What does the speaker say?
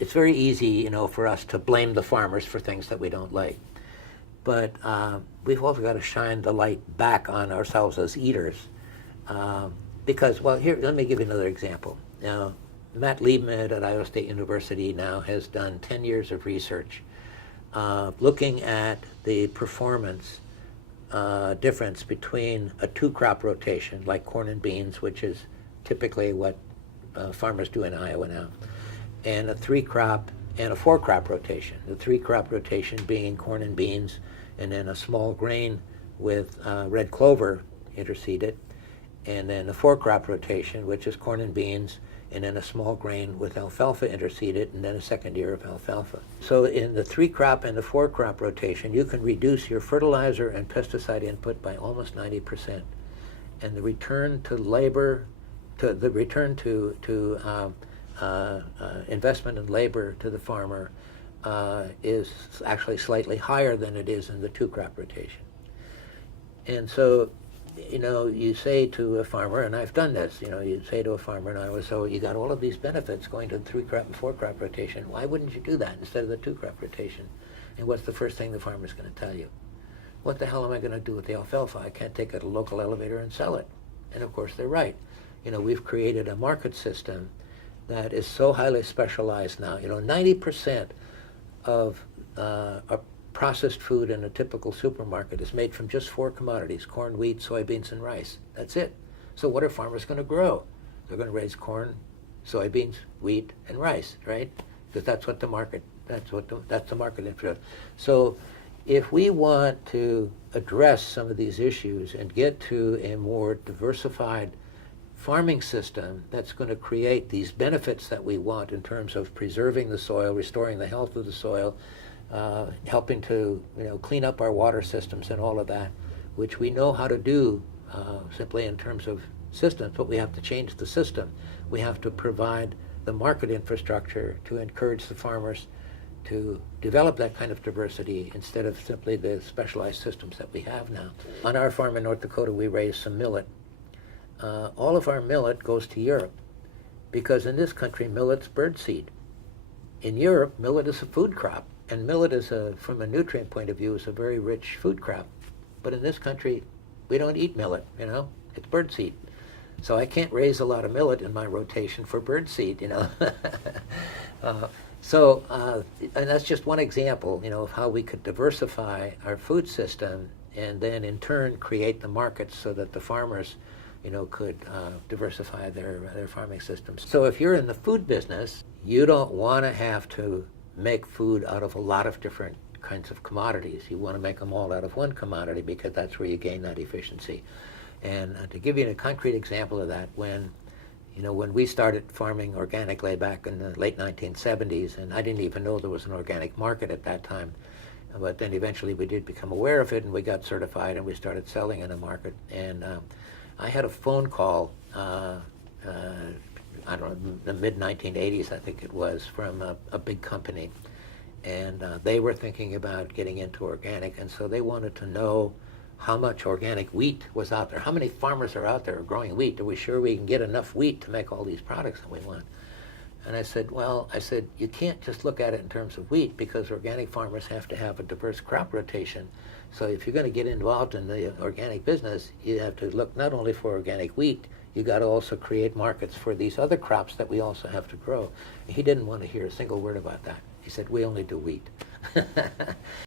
it's very easy, for us to blame the farmers for things that we don't like. But we've also got to shine the light back on ourselves as eaters. Because, well, here, let me give you another example. Now, Matt Liebman at Iowa State University now has done 10 years of research looking at the performance difference between a two-crop rotation, like corn and beans, which is typically what farmers do in Iowa now, and a three-crop and a four-crop rotation. The three-crop rotation being corn and beans, and then a small grain with red clover interseeded, and then a four-crop rotation, which is corn and beans, and then a small grain with alfalfa interseeded, and then a second year of alfalfa. So in the three-crop and the four-crop rotation, you can reduce your fertilizer and pesticide input by almost 90%. And the return to labor, the return to investment in labor to the farmer is actually slightly higher than it is in the two-crop rotation. And so, you say to a farmer, and I've done this, you say to a farmer, and I was, so you got all of these benefits going to the three-crop and four-crop rotation. Why wouldn't you do that instead of the two-crop rotation? And what's the first thing the farmer's going to tell you? What the hell am I going to do with the alfalfa? I can't take it to a local elevator and sell it. And of course, they're right. We've created a market system that is so highly specialized now. 90% of processed food in a typical supermarket is made from just four commodities: corn, wheat, soybeans, and rice. That's it. So what are farmers going to grow? They're going to raise corn, soybeans, wheat, and rice, right? Because that's what the market, that's the market interest. So if we want to address some of these issues and get to a more diversified farming system that's going to create these benefits that we want in terms of preserving the soil, restoring the health of the soil, helping to clean up our water systems and all of that, which we know how to do simply in terms of systems, but we have to change the system. We have to provide the market infrastructure to encourage the farmers to develop that kind of diversity instead of simply the specialized systems that we have now. On our farm in North Dakota, we raise some millet. All of our millet goes to Europe because in this country, millet's birdseed. In Europe, millet is a food crop. And millet is, from a nutrient point of view, is a very rich food crop. But in this country, we don't eat millet, it's birdseed. So I can't raise a lot of millet in my rotation for birdseed, and that's just one example, of how we could diversify our food system and then in turn create the markets so that the farmers, could diversify their farming systems. So if you're in the food business, you don't want to have to make food out of a lot of different kinds of commodities. You want to make them all out of one commodity because that's where you gain that efficiency. And to give you a concrete example of that, when we started farming organically back in the late 1970s, and I didn't even know there was an organic market at that time, but then eventually we did become aware of it and we got certified and we started selling in the market. And I had a phone call I don't know, the mid-1980s, I think it was, from a big company. And they were thinking about getting into organic, and so they wanted to know how much organic wheat was out there. How many farmers are out there growing wheat? Are we sure we can get enough wheat to make all these products that we want? And I said, you can't just look at it in terms of wheat because organic farmers have to have a diverse crop rotation. So if you're going to get involved in the organic business, you have to look not only for organic wheat, you got to also create markets for these other crops that we also have to grow. He didn't want to hear a single word about that. He said, we only do wheat.